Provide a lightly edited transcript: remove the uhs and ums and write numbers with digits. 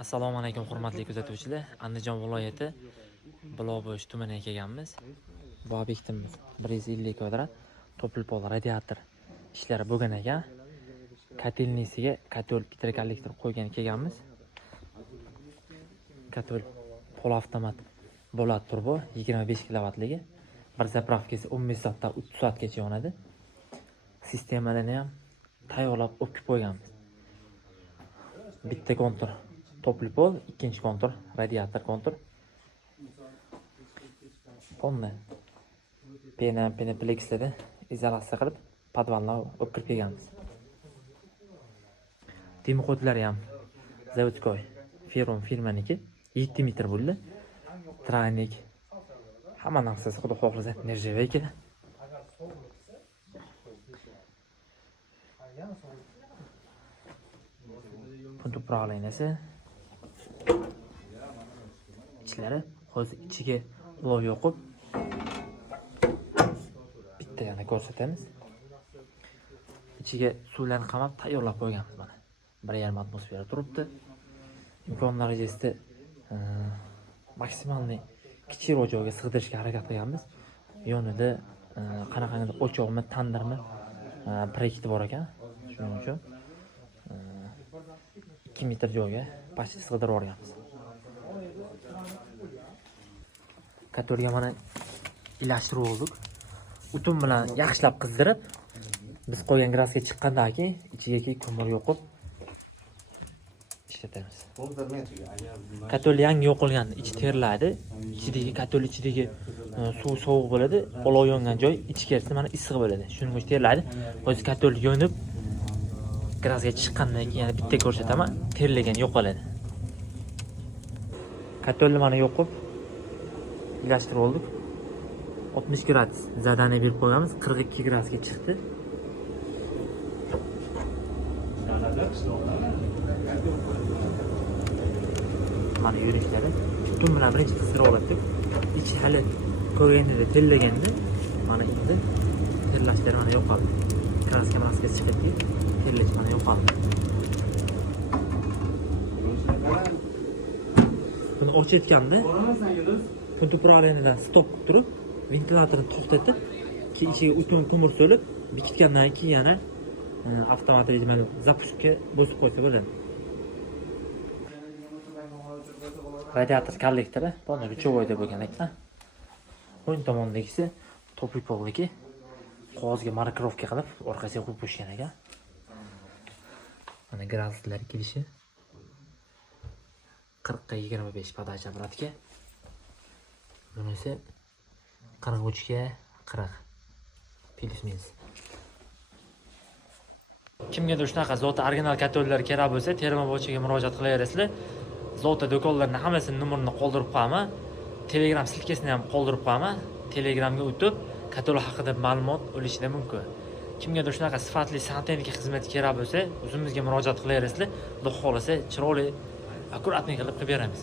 Assalomu alaykum hurmatli kuzatuvchilar. Andijon viloyati Buloqbo'sh tumaniga kelganmiz. Bu obyektimiz 150 kvadrat to'pilpol radiator ishlari bo'lgan ekan. Kotelnisiga kotel gidrokollektor qo'ygan kelganmiz. Kotel pol avtomat bo'ladi turbo 25 kilovatligi. Bir zapravkasi 15 soatdan 30 soatgacha yonadi. Sistemalarni ham tayyorlab o'qib qo'yganmiz. Bitta kontur to'pilpol, ikkinchi kontur radiator kontur. Polni penaplekslarda izolyatsiya qilib podvalni o'qib kelganmiz. Dimoxodlari ham zavodskoy Ferron firmaniki 7 metr bo'ldi. Traynik hamma narsasi xudo xohlasa nержавейка. Punto upravleniyasi. İçlari hozir ichiga lov yoqib bitta yana ko'rsatamiz. İchiga suvlarni qamab tayyorlab qo'yganmiz mana. 1,5 atmosfera turibdi. Imkon darajasida maksimalniy kichikroq joyga sig'dirishga harakat qilganmiz. Yonida qanaqangidir o'choqmi, tandirmi, projekti bor ekan. Shuning uchun 2 metr joyga почти sig'dirib olganmiz. Kotelga mana ilashtirib oldik. O'tin bilan yaxshilab qizdirib, biz qo'ygan grasga chiqqandan keyin ichiga ko'mir yoqib ishlatamiz. Kotel yangi yoqilgan, ichi teriladi. Ichidagi kotel ichidagi suv sovuq bo'ladi. Olov yongan joy ichkarisi mana issiq bo'ladi. Shuning uchun teriladi. Hozir kotel yonib grasga chiqqandan keyin yana bitta ko'rsataman, terilagan yo'qoladi. Kotelni mana yoqib ilashtirib oldik. 60 gradus zadani berib qo'yamiz. 42 gradusga chiqdi. Mana yurishlari butun bilan birinchi qistirib oldik. Ichi hali ko'rganida terlaganda mana endi terlashlar mana yo'qoldi. Kraska chiqibdi. Terlash mana yo'qoldi. Buni ochayotganda punto upravleniyadan stop turib, ventilyatorni to'xtatib, keyin ichiga o'tin ko'mir solib, bekitgandan keyin yana avtomat rejimda zapushga bosib qo'ysa bo'ladi. Radiator kollektori buni ruchovoyda bo'lgan ekan. O'ng tomondagisi to'pilpolligi qog'ozga markirovka qilib, orqasiga qo'yib qo'yishgan ekan. Mana graduslar kelishi 40 ga 25 подача обратga. Bunisi 43 ga 40 plus minus. Kimgadir shunaqa zoti original kotellar kerak bo'lsa, terma bo'yicha murojaat qilaverasizlar. Zoti do'konlarning hammasini nomerini qoldirib qo'yaman. Telegram silkasini ham qoldirib qo'yaman. Telegramga o'tib, kotel haqida ma'lumot olishinglar mumkin. Kimgadir shunaqa sifatli santexnika xizmati kerak bo'lsa, o'zimizga murojaat qilaverasizlar. Xudo xolasa, chiroyli, akkuratni qilib beramiz.